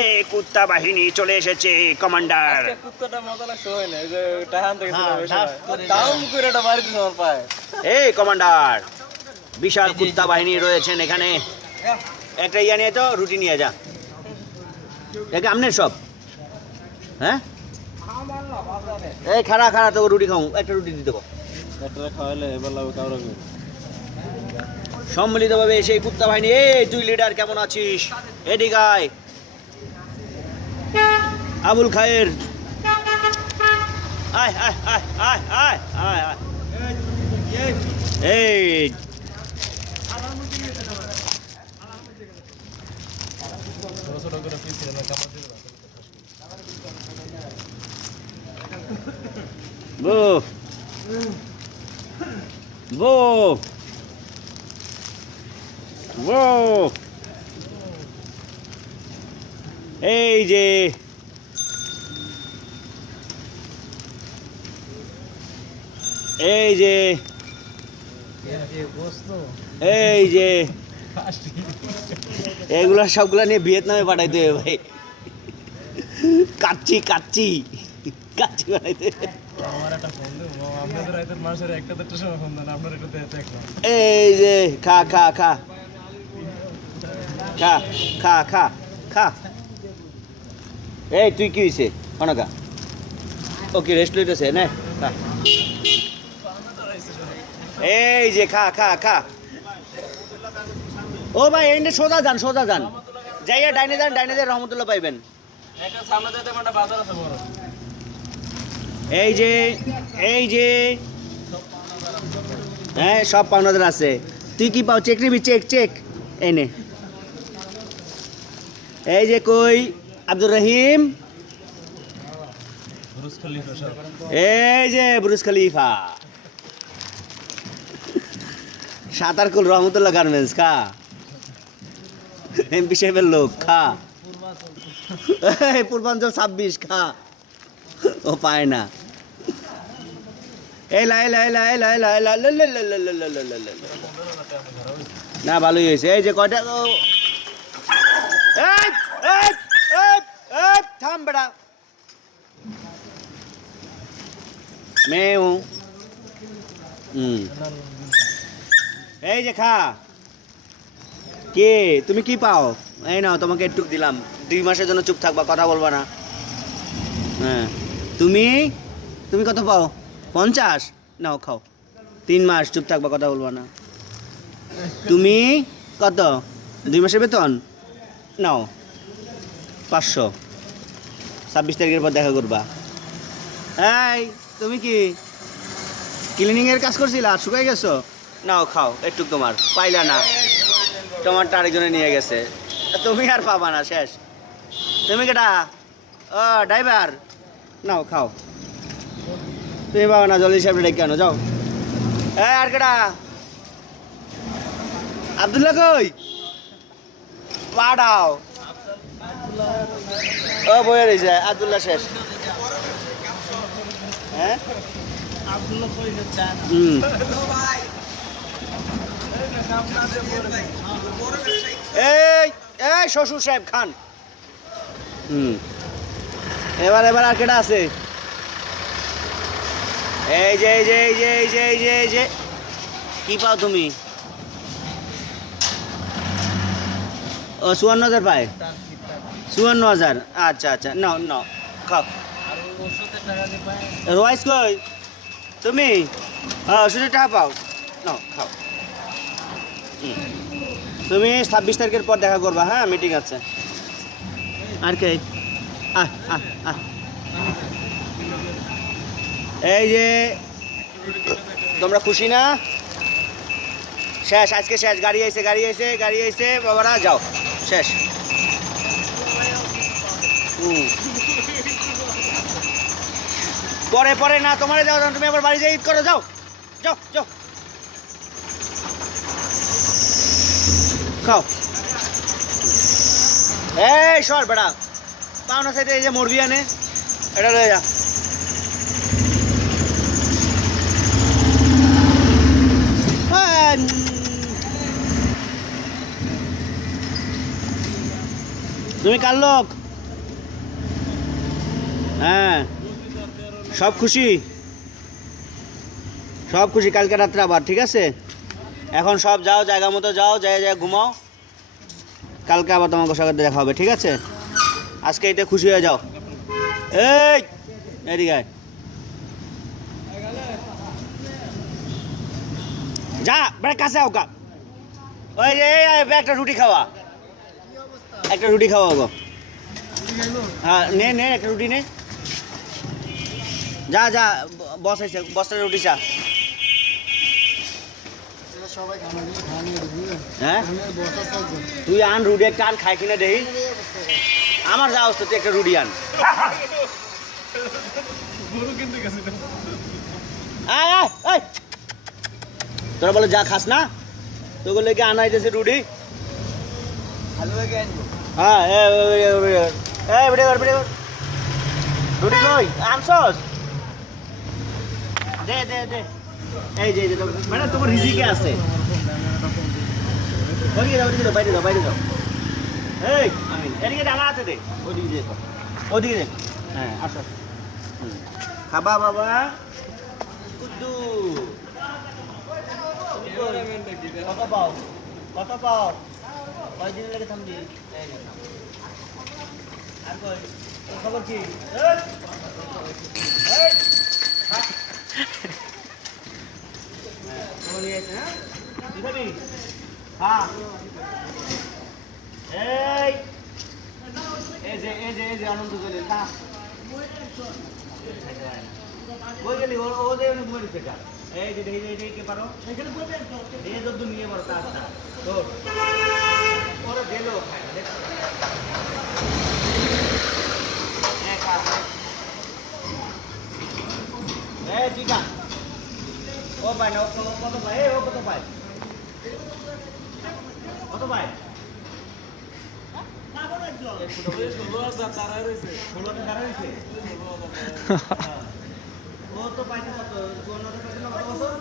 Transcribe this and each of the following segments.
এই কুত্তা বাহিনী চলে এসেছে কমান্ডার। কুত্তাটা মজা লাগছে হয় না যে টাহান থেকে দাম করে এটা মারি দিছে আমার পায়ে। এই কমান্ডার, বিশাল কুত্তা বাহিনী রয়েছেন এখানে। একটা ইয়া নিয়ে তো রুটি নিয়ে যা। এটা আমনের সব। হ্যাঁ এই খাড়া খাড়া তো রুটি খাও, একটা রুটি দিতে দেবো। একটা খাওয়াইলে এবার লাগবে কাউরে। সম্মিলিতভাবে সেই কুত্তা বাহিনী। এই তুই লিডার কেমন আছিস? এদিকে আয়। আবুল খায়ের আয় আয় আয় আয় আয় আয় আয়। এই ছোট করে পিস না কাপড় দিয়ে বো বো বো। এই যে এই যে এই যে এগুলা সবগুলা নিয়ে ভিয়েতনামে পাঠাইতে হবে ভাই। কাচ্চি কাচ্চি কাচ্চি বানাইতে। আমার একটা ফোন দেবো আপনাদের রাতের মাসের একটা দেড়টার সময় ফোন দেন আপনার একটা দেখলাম। এই যে খা খা খা খা খা খা খা। এই তুই কি হয়েছে অনকা? ওকে রেস্ট লইতেছে না খা। এই যে খা খা খা। ও ভাই এই সোজা যান সোজা যান, যাইয়া ডাইনে যান, ডাইনে যান রহমতুল্লাহ পাইবেন। সামনে যেতে একটা বাজার আছে বড়। এই যে এই যে হ্যাঁ সব পাওনাদার আছে। তুই কি পাও? চেক নিবি? চেক চেক এই নে। এই যে কই আব্দুর রহিম, বুরুজ খলিফা সব। এই যে বুরুজ খলিফা, সাতারকুল রহমতুল্লাহ গার্মেন্টস খা। এমপি সাহেবের লোক খা। পূর্বাঞ্চল 26 খা। ও পায় না। এই লাই লাই লাই লাই লাই লাই না ভালোই হয়েছে। এই যে কয়টা থাম বেড়া মেউ। এই যে খা। কে তুমি কি পাও? এই নাও তোমাকে একটু দিলাম, 2 মাসের জন্য চুপ থাকবা, কথা বলবা না। হ্যাঁ তুমি তুমি কত পাও? 50 নাও খাও। 3 মাস চুপ থাকবা, কথা বলবা না। তুমি কত? 2 মাসের বেতন নাও 500। 26 তারিখের পর দেখা করবা। এই তুমি কি ক্লিনিংয়ের কাজ করছিলা? শুকাই গেছো? নাও খাও একটু। তোমার পাইলা না, তোমারটা আরেকজনে নিয়ে গেছে, তুমি আর পাবা না, শেষ। তুমি কেটা? ও ড্রাইভার, নাও খাও। তুমি পাবা না, জলদি সাহেব ডেকে আনো যাও। এই আর কেটা? আব্দুল্লাহ কই? পাঠাও। ও বইয়ে রয়েছে আব্দুল্লাহ শেষ। হ্যাঁ এই এই শ্বশুর সাহেব খান। এবার এবার আর কেটা আছে? এই যে এই যে এই যে এই যে এই যে এই যে কি পাও তুমি? ও 54,000 পায়। 54,000। আচ্ছা আচ্ছা নাও নাও খাও। রয়েস কই তুমি? ওষুধের টাকা পাও, নাও খাও। তুমি 26 তারিখের পর দেখা করবা। হ্যাঁ মিটিং আছে। আর কে? এই যে তোমরা খুশি না? শেষ আজকে শেষ। গাড়ি আইছে গাড়ি আইছে গাড়ি আইছে বাবারা, যাও শেষ। পরে পরে না তোমারে যাও, তুমি আবার বাড়ি যাই ঈদ করো। যাও যাও যাও খাও। এই সর বেড়া, পাওনা সাইডে এই যে মুরগি আনে, এটা লয়ে যা। তুমি কার লোক? হ্যাঁ, সব খুশি? সব খুশি? কালকে রাত্রে আবার, ঠিক আছে? এখন সব যাও, জায়গা মতো যাও, যায় ঘুমাও। কালকে আবার তোমাকে সাথে দেখা হবে, ঠিক আছে? আজকে এতে খুশি হয়ে যাও। এই এদিকে আয়। যা বেড়া কাছে আও গা। ওই যে একটা রুটি খাওয়া, একটা রুটি খাওয়া গো। হ্যাঁ নে নে, একটা রুটি নে। যা যা, বস আইছে, বসটা রুটি চা। হ্যাঁ তুই আন রুটি একটা, আন খাই কিনা দেখি। আমার যা অবস্থা, তুই একটা রুটি আন। আয় আয় আয়, তোরা বলে যা খাস না, তোকে লেগে আনা হইতেছে রুটি। হ্যাঁ রুটি কই আনছস? দে দে দে, এই যে মানে তোমার রিজিকে আছে। ওদিকে যাও, ওদিকে যাও, বাইরে যাও, বাইরে যাও। এই আমি এদিকে আমার হাতে দে, ওদিকে দে, ওদিকে দে। হ্যাঁ আসো, খাবা বাবা কুদ্দু। কত পাও? কত পাও? কয়দিন লেগে থামবি? আর কই তোর খবর কি? হ্যাঁ এই যে আনন্দ চলে ওই গেলি ও যে ঘুমাই দিচ্ছে। এই যে কে পারো এই যত নিয়ে পারো তা তোর ওরা গেলো খায় না, দেখো। এই ঠিক আছে, ও পায় না, ও কত পায়? ও কত পায়? কত পায়? 16,000 টাকা রয়েছে। ও তো পাইতে কত? 54,000 পাইতে না কত বছর?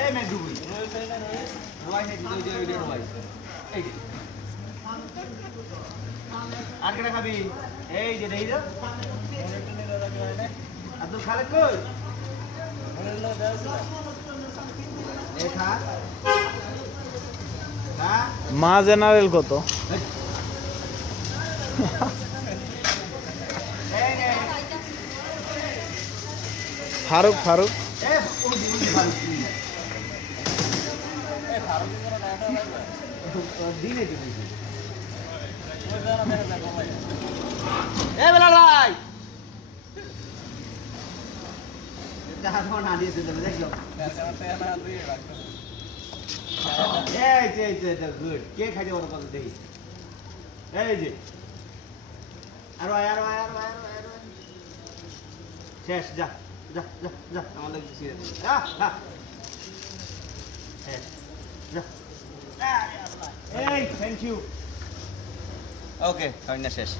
এই মেঘ ডুবুই রোয়াই নেই, রোয়াই এই যে আর কেটা খাবি? এই যে দেই যা আব্দুল খালেক কই? এই খা খা। মা জেনারেল কত? ফারুক ফারুক বেলাল ভাই না দিয়েছে দেখলো। গুড, কে খাইতে বড় কথা দেখি। এই যে আরো আয়, আরো আয়, আরো আয়, আরো আয়, আরো আয়। শেষ, যা যা যা যা, আমাদের এই থ্যাংক ইউ। ওকে, খাওয়া শেষ।